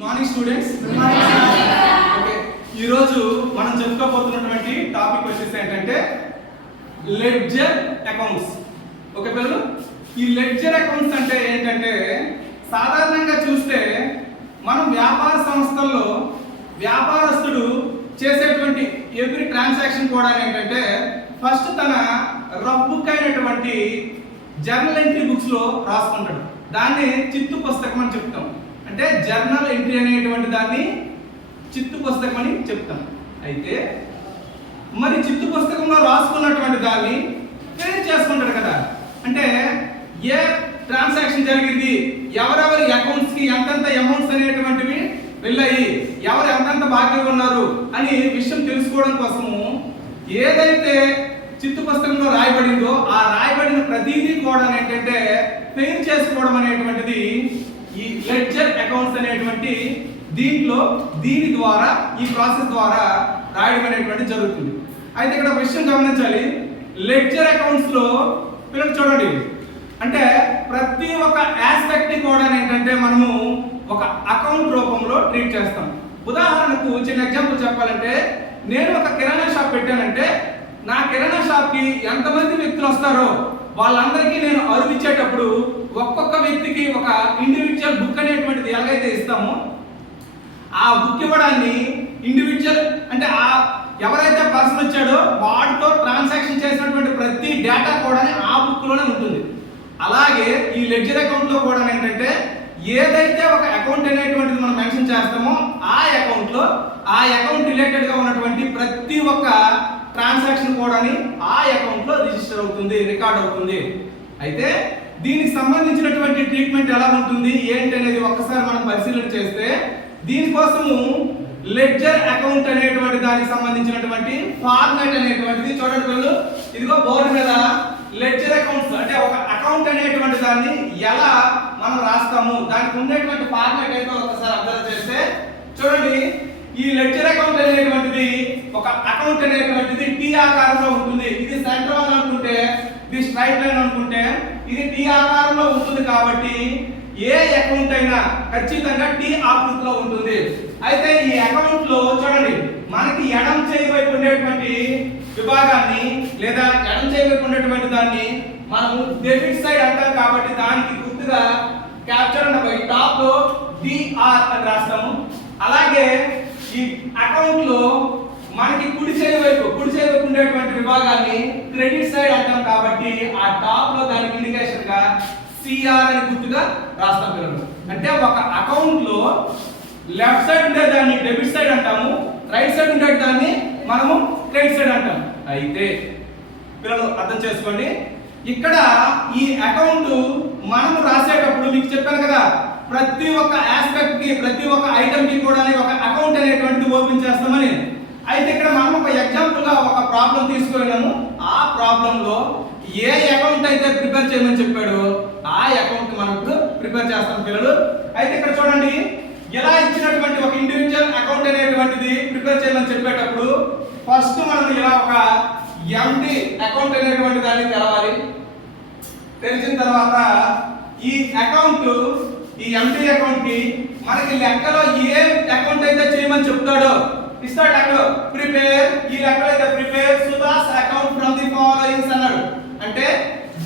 Morning students. Okay, ఈరోజు మనం చెప్పుకోబోతున్నటువంటి topic వచ్చేసి ఏంటంటే లెడ్జర్ అకౌంట్స్. ఓకే పిల్లలు, ఈ లెడ్జర్ అకౌంట్స్ అంటే ఏంటంటే సాధారణంగా చూస్తే మనం వ్యాపార సంస్థల్లో వ్యాపారస్తుడు చేసేటువంటి ఎవ్రీ ట్రాన్సాక్షన్ కూడా ఏంటంటే ఫస్ట్ తన రఫ్ బుక్ అయినటువంటి జర్నల్ ఎంట్రీ బుక్స్ లో రాసుకుంటాడు. దాన్ని చిత్తు పుస్తకం అని చెప్తాం. అంటే జర్నల్ ఎంట్రీ అనేటువంటి దాన్ని చిత్తు పుస్తకం అని చెప్తాం. అయితే మరి చిత్తు పుస్తకంలో రాసుకున్నటువంటి దాన్ని క్లియర్ చేసుకుంటాడు కదా. అంటే ఏ ట్రాన్సాక్షన్ జరిగింది, ఎవరెవరి అకౌంట్స్ కి ఎంతెంత అమౌంట్స్ అనేటువంటివి వెళ్ళాయి, ఎవరు ఎంతెంత బాకీ ఉన్నారు అని విషయం తెలుసుకోవడం కోసము ఏదైతే చిత్తు పుస్తకంలో రాయబడిందో ఆ రాయబడిన ప్రతిదీ కూడా ఏంటంటే క్లియర్ చేసుకోవడం అనేటువంటిది ఈ లెడ్జర్ అకౌంట్స్ అనేటువంటి దీని ద్వారా ఈ ప్రాసెస్ ద్వారా రాయడం అనేటువంటి జరుగుతుంది. అయితే ఇక్కడ విషయం గమనించాలి, లెడ్జర్ అకౌంట్స్ లో పిల్లలు చూడండి, అంటే ప్రతి ఒక్క ఆస్పెక్ట్ ని కూడా ఏంటంటే మనము ఒక అకౌంట్ రూపంలో ట్రీట్ చేస్తాం. ఉదాహరణకు చిన్న ఎగ్జాంపుల్ చెప్పాలంటే, నేను ఒక కిరాణా షాప్ పెట్టానంటే నా కిరాణా షాప్ కి ఎంతమంది వ్యక్తులు వస్తారో వాళ్ళందరికీ నేను అరువు ఇచ్చేటప్పుడు ఒక్కొక్క వ్యక్తికి ఒక ఇండివిజువల్ బుక్ అనేటువంటిది ఎలాగైతే ఇస్తామో ఆ బుక్ ఇవ్వడాన్ని ఇండివిజువల్ అంటే ఆ ఎవరైతే పర్సన్ వచ్చాడో వాడితో ట్రాన్సాక్షన్ చేసినటువంటి ప్రతి డేటా కూడా ఆ బుక్ లోనే ఉంటుంది. అలాగే ఈ లెడ్జర్ అకౌంట్ లో కూడా ఏంటంటే ఏదైతే ఒక అకౌంట్ అనేటువంటిది మనం మెన్షన్ చేస్తామో ఆ అకౌంట్ లో ఆ అకౌంట్ రిలేటెడ్ గా ఉన్నటువంటి ప్రతి ఒక్క ట్రాన్సాక్షన్ కూడా ఆ అకౌంట్ లో రిజిస్టర్ అవుతుంది, రికార్డ్ అవుతుంది. అయితే దీనికి సంబంధించినటువంటి ట్రీట్మెంట్ ఎలా ఉంటుంది ఏంటి అనేది ఒక్కసారి మనం పరిశీలన చేస్తే దీనికోసము లెడ్జర్ అకౌంట్ అనేటువంటి దానికి సంబంధించినటువంటి ఫార్మాట్ అనేటువంటిది చూడండి పిల్లలు, ఇదిగో బోర్డు మీద లెడ్జర్ అకౌంట్స్ అంటే ఒక అకౌంట్ అనేటువంటి దాన్ని ఎలా మనం రాస్తాము దానికి ఉండేటువంటి ఫార్మాట్ ఏంటో ఒకసారి అబ్జర్వ్ చేస్తే చూడండి, ఈ లెడ్జర్ అకౌంట్ అనేటువంటిది ఒక అకౌంట్ అనేటువంటిది టీ ఆకారంలో ఉంటుంది. ఇది సెంటర్ అని అనుకుంటే, ఇది స్ట్రైట్ లైన్ అనుకుంటే ఇది టీ ఆకారంలో ఉంటుంది. కాబట్టి ఏ అకౌంట్ అయినా ఖచ్చితంగా టీ ఆకృతిలో ఉంటుంది. అయితే ఈ అకౌంట్ లో చూడండి, మనకి ఎడం చేయి వైపు ఉండేటువంటి విభాగాన్ని లేదా ఎడం చేయి వైపు ఉండేటువంటి దాన్ని మనము డెబిట్ సైడ్ అంటాం. కాబట్టి దానికి గుర్తుగా క్యాప్చర్ అన్న టాప్ లో డిఆర్ అని రాస్తాము. అలాగే ఈ అకౌంట్ లో మనకి కుడి చేయి వైపు ఉండేటువంటి విభాగాన్ని క్రెడిట్ సైడ్ అంటాం. కాబట్టి ఆ టాప్ లో దానికి ఇండికేషన్ గా సిఆర్ అని గుర్తుగా రాస్తాం పిల్లలు. అంటే ఒక అకౌంట్ లో లెఫ్ట్ సైడ్ ఉండే దాన్ని డెబిట్ సైడ్ అంటాము, రైట్ సైడ్ ఉండే దాన్ని మనము క్రెడిట్ సైడ్ అంటాం. అయితే పిల్లలు అర్థం చేసుకోండి, ఇక్కడ ఈ అకౌంట్ మనము రాసేటప్పుడు మీకు చెప్పాను కదా, ప్రతి ఒక్క ఆస్పెక్ట్ కి ప్రతి ఒక్క ఐటమ్ కి కూడా ఒక అకౌంట్ అనేటువంటిది ఓపెన్ చేస్తామని. అయితే ఇక్కడ మనం ఒక ఎగ్జాంపుల్ గా ఒక ప్రాబ్లం తీసుకున్నాము. ఆ ప్రాబ్లం లో ఏ అకౌంట్ అయితే ప్రిపేర్ చేయమని చెప్పాడో ఆ అకౌంట్ మనం ఇప్పుడు ప్రిపేర్ చేస్తాం పిల్లలు. అయితే ఇక్కడ చూడండి, ఇలా ఇచ్చినటువంటి ఒక ఇండివిజువల్ అకౌంట్ అనేటువంటిది ప్రిపేర్ చేయమని చెప్పేటప్పుడు ఫస్ట్ మనం ఇలా ఒక ఎంటీ అకౌంట్ అనేటువంటి దాన్ని తెరవాలి. తెరిచిన తర్వాత ఈ అకౌంట్ ఈ ఎంటీ అకౌంట్ కి మనకి లెక్కలో ఏ అకౌంట్ అయితే చేయమని చెప్తాడో ఇస్తాడు. లెక్కలో ప్రిపేర్, ఈ లెక్కలో అయితే prepare Sudha's account from the followings అన్నాడు. అంటే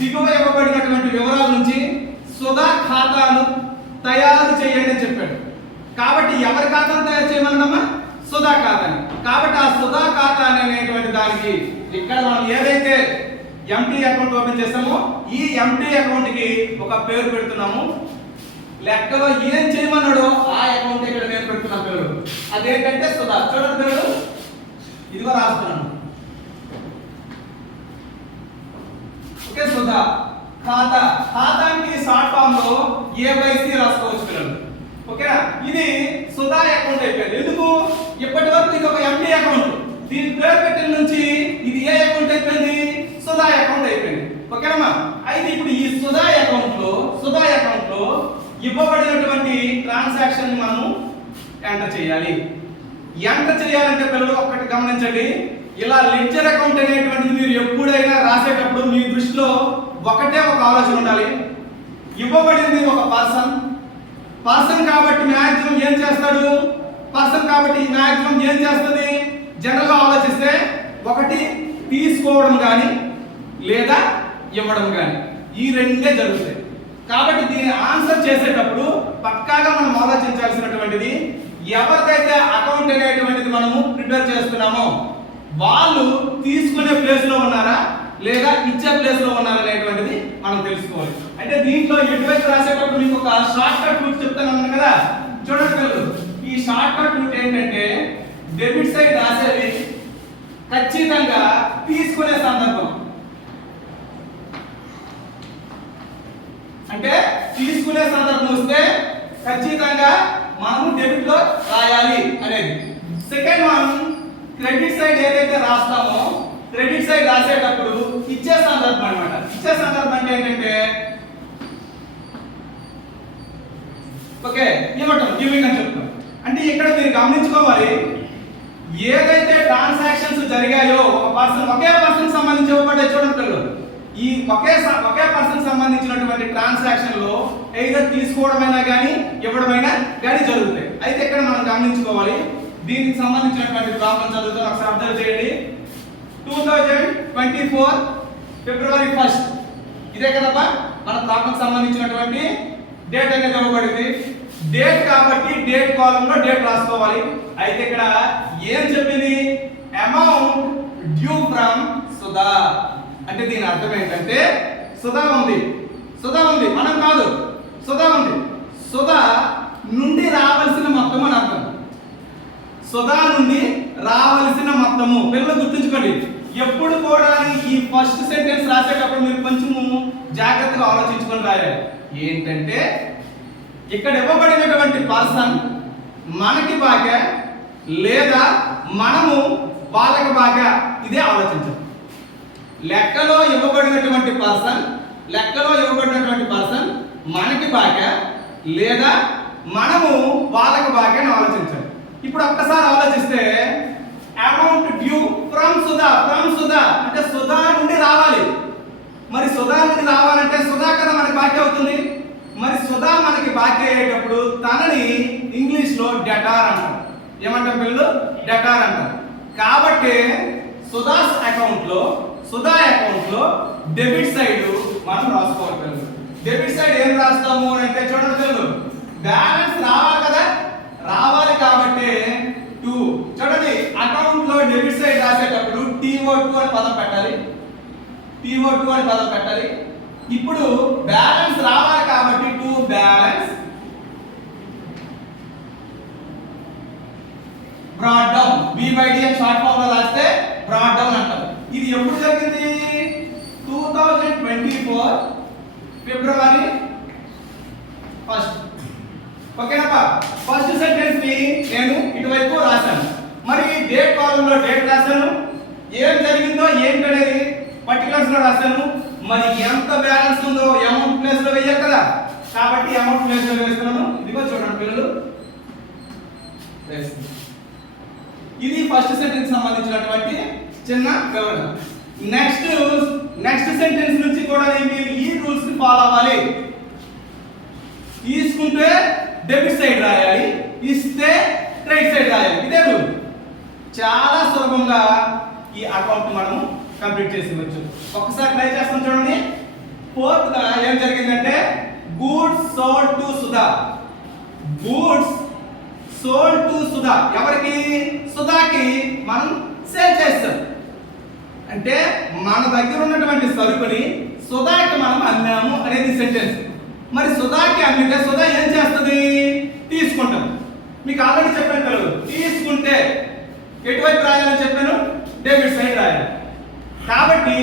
దిగువ ఇవ్వబడినటువంటి వివరాల నుంచి సుధా ఖాతాను తయారు చేయండి అని చెప్పాడు. కాబట్టి ఎవరి ఖాతాను తయారు చేయమన్నామా? సుధా ఖాతాని. కాబట్టి ఆ సుధా ఖాతా అనేటువంటి దానికి ఇక్కడ మనం ఏదైతే ఎంటీ అకౌంట్ ఓపెన్ చేస్తామో ఈ ఎంటీ అకౌంట్ కి ఒక పేరు పెడుతున్నాము. లెక్కలో ఏం చేయమన్నాడో ఆ అకౌంట్ ఇక్కడ నేను పెడుతున్నాను పిల్లలు. అదేంటంటే సుధా. చూడండి పిల్లలు, ఇదిగో రాస్తున్నాను. ఓకే, సుధా ఖాతా. ఖాతానికి షార్ట్ ఫామ్ లో A/C రాసుకోవచ్చు పిల్లలు. ఓకేనా, ఇది సుధా అకౌంట్ అయిపోయింది. ఎందుకు? ఇప్పటి వరకు ఇది ఒక ఎంటీ అకౌంట్, దీని పేరు పెట్టిన నుంచి ఇది ఏ అకౌంట్ అయిపోయింది? సుధా అకౌంట్ అయిపోయింది. ఓకేనమ్మా. అయితే ఇప్పుడు ఈ సుధా అకౌంట్ లో ఇవ్వబడినటువంటి ట్రాన్సాక్షన్ మనము ఎంటర్ చేయాలి. ఎంటర్ చేయాలంటే పిల్లలు ఒక్కటి గమనించండి, ఇలా లెడ్జర్ అకౌంట్ అనేటువంటిది మీరు ఎప్పుడైనా రాసేటప్పుడు మీ దృష్టిలో ఒకటే ఒక ఆలోచన ఉండాలి. ఇవ్వబడింది ఒక పర్సన్ కాబట్టి మ్యాక్సిమం ఏం చేస్తాడు? కాబట్టి మాక్సిమం ఏం చేస్తుంది, జనరల్ గా ఆలోచిస్తే ఒకటి తీసుకోవడం కానీ లేదా ఇవ్వడం కానీ ఈ రెండే జరుగుతాయి. కాబట్టి దీని ఆన్సర్ చేసేటప్పుడు పక్కాగా మనం ఆలోచించాల్సినటువంటిది ఎవరికైతే అకౌంట్ అనేటువంటిది మనము ప్రిపేర్ చేస్తున్నామో వాళ్ళు తీసుకునే ప్లేస్ లో ఉన్నారా లేదా ఇచ్చే ప్లేస్ లో ఉన్నారా అనేటువంటిది మనం తెలుసుకోవాలి. అంటే దీంట్లో ఎటువైపు రాసేటప్పుడు మీకు ఒక షార్ట్ కట్ రూట్ చెప్తాను కదా, చూడండి పిల్లలు. ఈ షార్ట్ కట్ రూట్ ఏంటంటే డెబిట్ సైడ్ రాసేది ఖచ్చితంగా తీసుకునే సందర్భం, అంటే తీసుకునే సందర్భం వస్తే ఖచ్చితంగా మనము డెబిట్ లో రాయాలి అనేది. సెకండ్ వన్, క్రెడిట్ సైడ్ ఏదైతే రాస్తామో క్రెడిట్ సైడ్ రాసేటప్పుడు ఇచ్చే సందర్భం అన్నమాట. ఇచ్చే సందర్భం అంటే ఏంటంటే ఓకే ఇవ్వటం, గివింగ్ అని చెప్తాం. అంటే ఇక్కడ మీరు గమనించుకోవాలి, ఏదైతే ట్రాన్సాక్షన్స్ జరిగాయో ఒకే పర్సన్ సంబంధించి ఇవ్వబడ్డాయి. చూడండి, ఈ ఒకే పర్సన్ సంబంధించినటువంటి ట్రాన్సాక్షన్ లో ఏదైతే తీసుకోవడమైనా కానీ ఇవ్వడమైనా కానీ జరుగుతాయి. అయితే ఇక్కడ మనం గమనించుకోవాలి, దీనికి సంబంధించినటువంటి ప్రాబ్లం చదువుతాం. ఒకసారి అబ్జర్వ్ చేయండి. 2024 ఫిబ్రవరి 1 ఇదే కదబ్బా మన ప్రాబ్లం సంబంధించినటువంటి డేట్ అనేది ఇవ్వబడింది. డేట్ కాబట్టి డేట్ కాలమ్ లో డేట్ రాసుకోవాలి. అయితే ఇక్కడ ఏం చెప్పింది, అమౌంట్ డ్యూ ఫ్రమ్ సుధా. అంటే దీని అర్థం ఏంటంటే సుధా ఉంది మనం కాదు, సుధా ఉంది. సుధా నుండి రావాల్సిన మొత్తం అని అర్థం. సుధా నుండి రావాల్సిన మొత్తము. పిల్లలు గుర్తుంచుకోండి, ఎప్పుడు కూడా ఈ ఫస్ట్ సెంటెన్స్ రాసేటప్పుడు మీరు కొంచెము జాగ్రత్తగా ఆలోచించుకొని రాయాలి. ఏంటంటే ఇక్కడ ఇవ్వబడినటువంటి పర్సన్ మనకి బాగా లేదా మనము వాళ్ళకి బాగా, ఇదే ఆలోచించాలి. లెక్కలో ఇవ్వబడినటువంటి పర్సన్ మనకి బాగా లేదా మనము వాళ్ళకి బాగా అని ఆలోచించాలి. ఇప్పుడు ఒక్కసారి ఆలోచిస్తే అమౌంట్ డ్యూ ఫ్రమ్ సుధా అంటే సుధా నుండి రావాలి. మరి సుధా నుండి రావాలంటే సుధా కదా మనకి బాకీ అవుతుంది. మరి సుధా మనకి బాకీ అయ్యేటప్పుడు తనని ఇంగ్లీష్ లో డెటార్ అంటారు. ఏమంటాం పిల్లలు? డెటార్ అంటారు. కాబట్టి సుధా అకౌంట్ లో డెబిట్ సైడ్ మనం రాసుకోవాలి పిల్లలు. డెబిట్ సైడ్ ఏం రాస్తాము అంటే చూడండి పిల్లలు, బ్యాలెన్స్ రావాలి కదా, రావాలి కాబట్టి 2. చూడండి, అకౌంట్ లో డెబిట్ సైడ్ రాసేటప్పుడు TO2 అని పదం పెట్టాలి. ఇప్పుడు బ్యాలెన్స్ రావాలి కాబట్టి 2 బ్యాలెన్స్ బ్రాట్ డౌన్, BYD అని షార్ట్ ఫామ్ లో రాస్తే బ్రాట్ డౌన్ అంటారు. ఇది ఎప్పుడు జరిగింది? 2024 ఫిబ్రవరి 1. ఓకేనా? ఫస్ట్ సెంటెన్స్ ని నేను ఇటువైపు రాశాను. మరి డేట్ కాలమ్ లో డేట్ రాశాను, ఏం జరిగిందో ఏంటనేది పర్టికులర్స్ లో రాశాను. మరి ఎంత బ్యాలెన్స్ ఉందో అమౌంట్ ప్లేస్ లో వేయాలి కదా, కాబట్టి అమౌంట్ ప్లేస్ లో వేస్తున్నాను. ఇదిగో చూడండి పిల్లలు, ఇది ఫస్ట్ సెంటెన్స్ సంబంధించినటువంటి చిన్న వివరణ. నెక్స్ట్ సెంటెన్స్ నుంచి కూడా మీరు ఈ రూల్స్ ని ఫాలో అవ్వాలి. తీసుకుంటే డెబిట్ సైడ్ రాయాలి, ఇస్తే క్రెడిట్ సైడ్ రాయాలి. ఇదే రూల్. చాలా సులభంగా ఈ అకౌంట్ మనం కంప్లీట్ చేసేవచ్చు. ఒక్కసారి ట్రై చేస్తాం చూడండి. 4th గా ఏం జరిగిందంటే గూడ్స్ సోల్డ్ టు సుధా. ఎవరికి? సుధాకి మనం సేల్ చేస్తాం. అంటే మన దగ్గర ఉన్నటువంటి సరుకుని సుధాకి మనం అమ్మాము అనేది సెంటెన్స్. మరి సుధాకి అమ్మితే సుధా ఏం చేస్తుంది? తీసుకుంటాం. మీకు ఆల్రెడీ చెప్పాను కదా, తీసుకుంటే ఎటువైపు రాయాలని చెప్పాను, డెబిట్ సైడ్ రాయాలి. కాబట్టి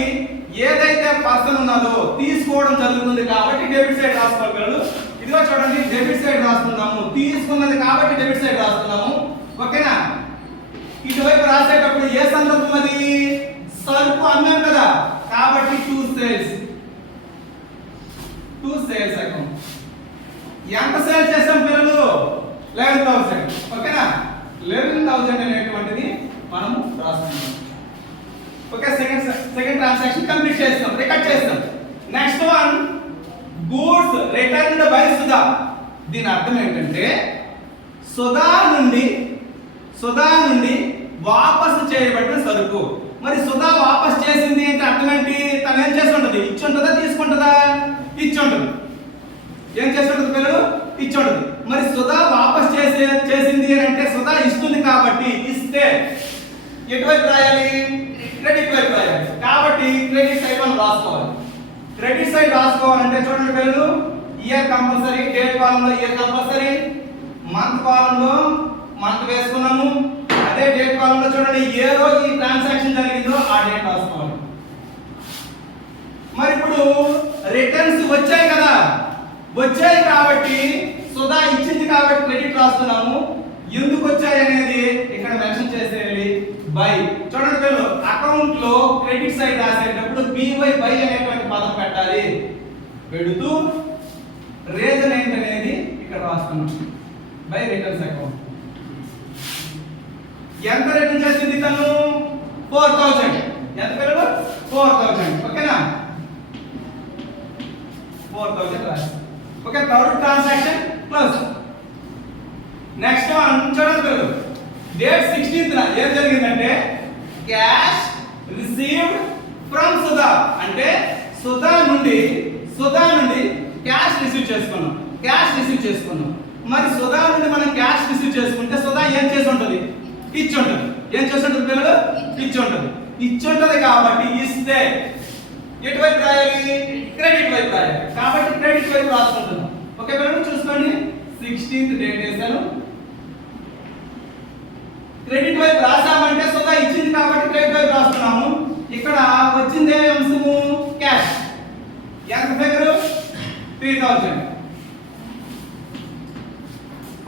ఏదైతే పర్సన్ ఉన్నదో తీసుకోవడం జరుగుతుంది కాబట్టి డెబిట్ సైడ్ రాసుకోగలరు. ఇదిగో చూడండి, డెబిట్ సైడ్ రాస్తున్నాము, తీసుకున్నది కాబట్టి డెబిట్ సైడ్ రాస్తున్నాము. ఓకేనా? ఇటువైపు రాసేటప్పుడు ఏ సందర్భం అది? సరుకు అమ్మాం కదా, కాబట్టి 2 సేల్స్ అకౌంట్. ఎంత సేల్ చేస్తాం పిల్లలు? 11,000. ఓకేనా? 11,000 అనేటువంటిది మనము రాస్తున్నాం. ఓకే, సెకండ్ ట్రాన్సాక్షన్ కంప్లీట్ చేస్తాం, రికార్డ్ చేస్తాం. Next one, goods returned by Sudha. దీని అర్థం ఏంటంటే సుధా నుండి సుధా నుండి వాపసు చేయబడిన సరుకు. మరి సుధా వాపస్ చేసింది అంటే అర్థం ఏంటి? తను ఏం చేసి ఉంటుంది? ఇచ్చి ఉంటుందా తీసుకుంటుందా? ఇచ్చి ఉంటుంది. ఏం చేసి ఉంటుంది పిల్లలు? ఇచ్చి ఉంటుంది. మరి సుధా వాపస్ చేసింది అంటే సుధా ఇస్తుంది కాబట్టి ఇస్తే ఎటువైపు రాయాలి? క్రెడిట్ వైపు రాయాలి. కాబట్టి క్రెడిట్ సైడ్ మనం రాసుకోవాలి. క్రెడిట్ సైడ్ రాసుకోవాలంటే చూడండి పిల్లలు, ఇయర్ కంపల్సరీ, డేట్ కాలంలో ఇయర్ కంపల్సరీ, మంత్ కాలంలో మంత్ వేసుకున్నాము. అదే డేట్ కాలంలో చూడండి ఏ రోజు ఈ ట్రాన్సాక్షన్ జరిగిందో ఆ డేట్ రాసుకోవాలి. మరి ఇప్పుడు రిటర్న్స్ వచ్చాయి కదా, వచ్చాయి కాబట్టి సుధా ఇచ్చింది కాబట్టి క్రెడిట్ రాస్తున్నాము. ఎందుకు వచ్చాయి అనేది ఇక్కడ మెన్షన్ చేసేయాలి. బై. చూడండి పిల్లలు, అకౌంట్ లో క్రెడిట్ సైడ్ రాసేటప్పుడు బై బై అనేటువంటి పదం పెట్టాలి. పెడుతూ రీజన్ ఏంటనేది ఇక్కడ రాస్తున్నాం. By returns account. ఎంత రిటర్న్ చేసింది తను? 4000. ఎంత పిల్లలు? 4000. ఓకేనా? 4000 రాసి. Okay, third transaction close. Next one చూడండి పిల్లలు, డేట్ 16th ఏం జరిగిందంటే క్యాష్ రిసీవ్డ్ ఫ్రమ్ సుధా. అంటే సుధా నుండి క్యాష్ రిసీవ్ చేసుకున్నాం. మరి సుధా నుండి మనం క్యాష్ రిసీవ్ చేసుకుంటే సుధా ఏం చేసి ఉంటుంది? ఇచ్చి ఉంటుంది. ఏం చేసి ఉంటుంది పిల్లలు? ఇచ్చి ఉంటుంది కాబట్టి ఇస్తే ఎటువైపు రాయాలి? క్రెడిట్ వైపు రాయాలి. కాబట్టి క్రెడిట్ వైపు రాసుకుంటున్నాం. ఓకే పిల్లలు చూసుకోండి, 16th డేట్ వేసాను. క్రెడిట్ వైపు రాసామంటే సుధా ఇచ్చింది కాబట్టి క్రెడిట్ వైపు రాస్తున్నాము. ఇక్కడ వచ్చిందే అంశము క్యాష్. ఎంత ఫిగర్? 3000.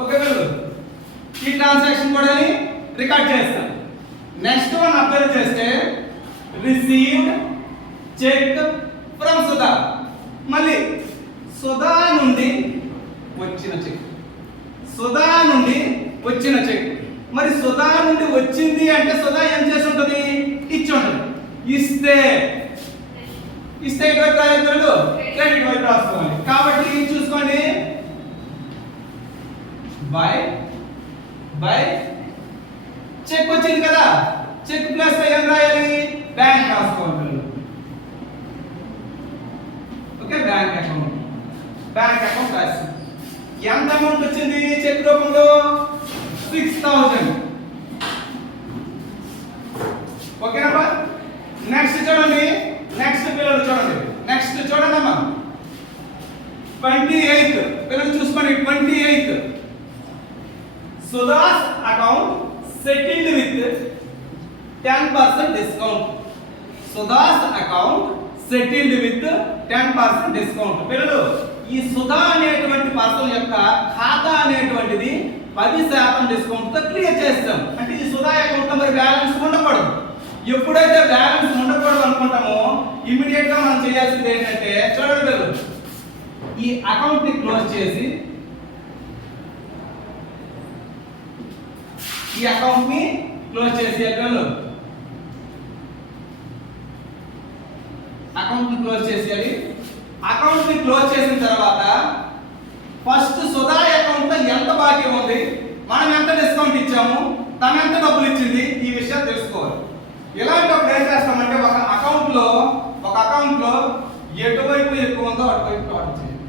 ఓకే పిల్లలు, ఈ ట్రాన్సాక్షన్ కూడా రికార్డ్ చేస్తాం. నెక్స్ట్ వన్ అబ్జర్వ్ చేస్తే రిసీవ్డ్ చెక్ ఫ్రమ్ సుధా. మళ్ళీ సుధా నుండి వచ్చిన చెక్. మరి సుధా నుండి వచ్చింది అంటే సుధా ఏం చేసి ఉంటుంది? ఇచ్చి ఉంటుంది. ఇస్తే ఎటువైపు రాయాలి? క్రెడిట్ వైపు రాసుకోవాలి. కాబట్టి చూసుకోండి, బై చెక్ వచ్చింది కదా, చెక్ ప్లస్ ఏం రాయాలి? బ్యాంక్ రాసుకోవాలి. ఓకే, బ్యాంక్ అకౌంట్ రాసి ఎంత అమౌంట్ వచ్చింది చెక్ రూపంలో? 6000. ఓకేనా? నెక్స్ట్ చూడండి, నెక్స్ట్ పిల్లలు చూడండి, అమ్మా 28th పిల్లలు చూసుకోండి. 28th Sudha's account settled with 10% discount. Sudha's account settled with 10% discount. పిల్లలు, ఈ సుధా అనేటువంటి పర్సన్ యొక్క ఖాతా అనేటువంటిది 10% డిస్కౌంట్ తో క్లియర్ చేస్తాం. అంటే ఈ సుధా అకౌంట్ లో మరి బ్యాలెన్స్ ఉండకూడదు. ఎప్పుడైతే బ్యాలెన్స్ ఉండకూడదు అనుకుంటామో ఇమిడియట్ గా మనం చేయాల్సింది ఏంటంటే చూడండి పిల్లలు, ఈ అకౌంట్ ని క్లోజ్ చేసి పిల్లలు అకౌంట్ ని క్లోజ్ చేసిన తర్వాత ఫస్ట్ సుధా అకౌంట్ లో ఎంత బాకీ ఉంది, మనం ఎంత డిస్కౌంట్ ఇచ్చాము, తను ఎంత డబ్బులు ఇచ్చింది, ఈ విషయాలు తెలుసుకోవాలి. ఇలాంటప్పుడు ఏం చేస్తామంటే ఒక అకౌంట్ లో ఎటువైపు ఎక్కువ ఉందో అటువైపు టోటల్ చేయాలి.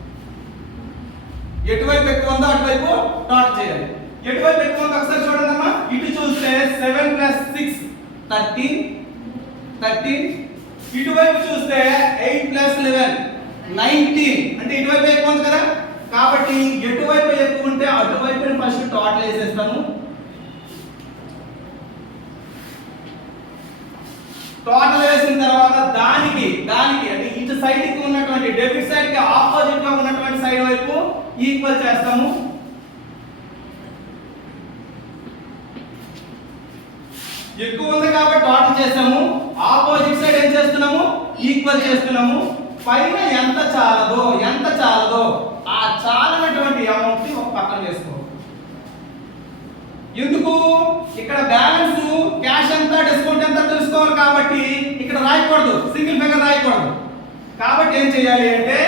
ఎటువైపు ఎక్కువ ఉందో అటువైపు టోటల్ చేయాలి. ఎటువైపు ఎక్కువ ఉందో ఒకసారి చూడండి అమ్మా. ఇటు చూస్తే 7 + 6 13. ఇటువైపు చూస్తే 8 + 11 19. అంటే ఇటువైపు ఎక్కువ ఉంది కదా, కాబట్టి ఎటువైపు ఎక్కువ ఉంటే అటువైపు ఫస్ట్ టోటల్ వేసేస్తాము. టోటల్ వేసిన తర్వాత దానికి అంటే ఇటు సైడ్ కి ఉన్నటువంటి డెబిట్ సైడ్ కి ఆపోజిట్ గా ఉన్నటువంటి సైడ్ వైపు ఈక్వల్ చేస్తాము. ఎక్కువ ఉంది కాబట్టి టోటల్ చేస్తాము. ఆపోజిట్ సైడ్ ఏం చేస్తున్నాము? ఈక్వల్ చేస్తున్నాము. పైన ఎంత చాలదో ఆ చాలనటువంటి అమౌంట్ ని ఒక పక్కన వేసుకో. ఎందుకు? ఇక్కడ బ్యాలెన్స్ క్యాష్ ఎంత డిస్కౌంట్ ఎంత తెలుసుకోవాలి కాబట్టి ఇక్కడ రాయకూడదు, సింగిల్ ఫిగర్ రాయకూడదు. కాబట్టి ఏం చేయాలి అంటే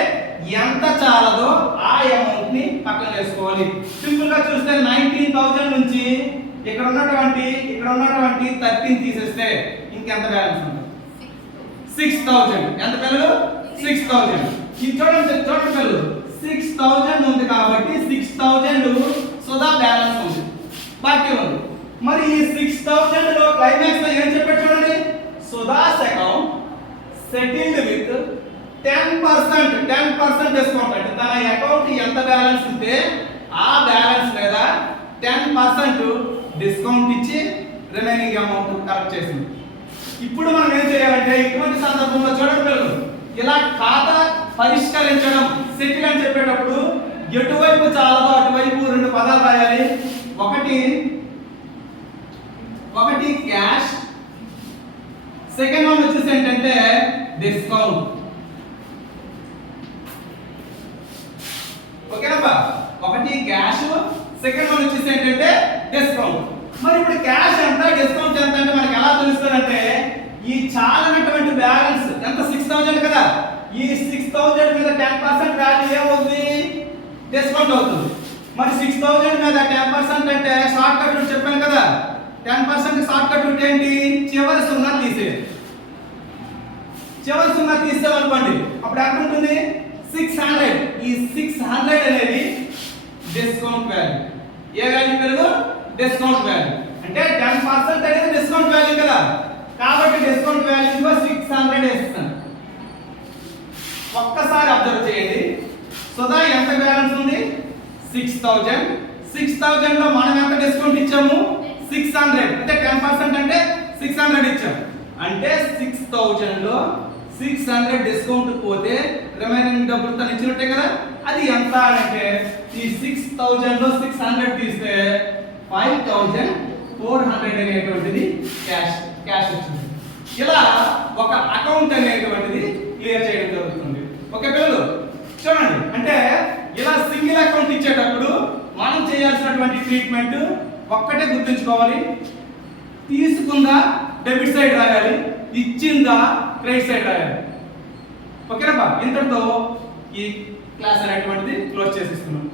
ఎంత చాలదో ఆ అమౌంట్ ని పక్కన వేసుకోవాలి. సింపుల్ గా చూస్తే 19,000 నుంచి ఇక్కడ ఉన్నటువంటి 13 తీసేస్తే ఇంకెంత బ్యాలెన్స్ ఉంది? 6000. ఎంత పిల్లలు? 6000. ఇది చూడండి పిల్లలు, 6000 ఉంది కాబట్టి 6000 సుధా బ్యాలెన్స్ ఉంది, బాకీ ఉంది. మరి ఈ 6000 లో క్లైమాక్స్ లో ఏం చెప్పాడు చూడండి, Sudha's account settled with 10% discount. అంటే తన అకౌంట్ ఎంత బ్యాలెన్స్ ఉంటే ఆ బ్యాలెన్స్ మీద 10% డిస్కౌంట్ ఇచ్చి రిమైనింగ్ అమౌంట్ కలెక్ట్ చేసింది. ఇప్పుడు మనం ఏం చేయాలంటే ఇటువంటి సందర్భంలో చూడండి పిల్లలు, ఇలా ఖాతా పరిష్కరించడం సెటిల్ అని చెప్పేటప్పుడు ఎటువైపు చాలదో అటువైపు 2 పదాలు రాయాలి. ఒకటి క్యాష్, సెకండ్ వన్ వచ్చేసి ఏంటంటే డిస్కౌంట్. ఓకేనా? ఒకటి క్యాష్, సెకండ్ వన్ వచ్చేసి ఏంటంటే డిస్కౌంట్. మరి ఇప్పుడు క్యాష్ ఎంత, డిస్కౌంట్ ఎంత అంటే మనకి ఎలా తెలుస్తుందంటే ఈ చాలనటువంటి బ్యాలెన్స్ ఎంత 6000 కదా, ఈ 6000 మీద 10% వాల్యూ ఏమవుతుంది? డిస్కౌంట్ అవుతుంది. మరి 6000 మీద 10% అంటే షార్ట్ కట్ రూట్ చెప్పాను కదా, 10% షార్ట్ కట్ రూట్ ఏంటి? చివరి సున్నా తీసేయాలి. చివరి సున్నా తీసేయాలనుకోండి అప్పుడు ఎంత ఉంటుంది? 600. ఈ 600 అనేది డిస్కౌంట్ వాల్యూ. ఏ వాల్యూ పేరు? Discount value. అంటే 10% అనేది డిస్కౌంట్ వాల్యూ కదా, కాబట్టి డిస్కౌంట్ వాల్యూ 600 వేస్తాను. ఒక్కసారి అబ్జర్వ్ చేయండి, సుధా ఎంత బ్యాలెన్స్ ఉంది? 6000. 6000 లో మనం ఎంత డిస్కౌంట్ ఇచ్చాము? 600. అంటే 10% అంటే 600 ఇచ్చాము. అంటే 6000 లో 600 డిస్కౌంట్ పోతే రిమైనింగ్ డబ్బులు తను ఇచ్చినట్టే కదా, అది ఎంత అంటే ఈ 6000 లో 600 తీస్తే 5400 అనేటువంటిది క్యాష్ వచ్చింది. ఇలా ఒక అకౌంట్ అనేటువంటిది క్లియర్ చేయడం జరుగుతుంది. ఓకే పిల్లలు చూడండి, అంటే ఇలా సింగిల్ అకౌంట్ ఇచ్చేటప్పుడు మనం చేయాల్సినటువంటి ట్రీట్మెంట్ ఒక్కటే గుర్తుంచుకోవాలి, తీసుకుందా డెబిట్ సైడ్ రాయాలి, ఇచ్చిందా క్రెడిట్ సైడ్ రాయాలి. ఓకేనా? ఇంతటితో ఈ క్లాస్ అనేటువంటిది క్లోజ్ చేసేస్తున్నాం.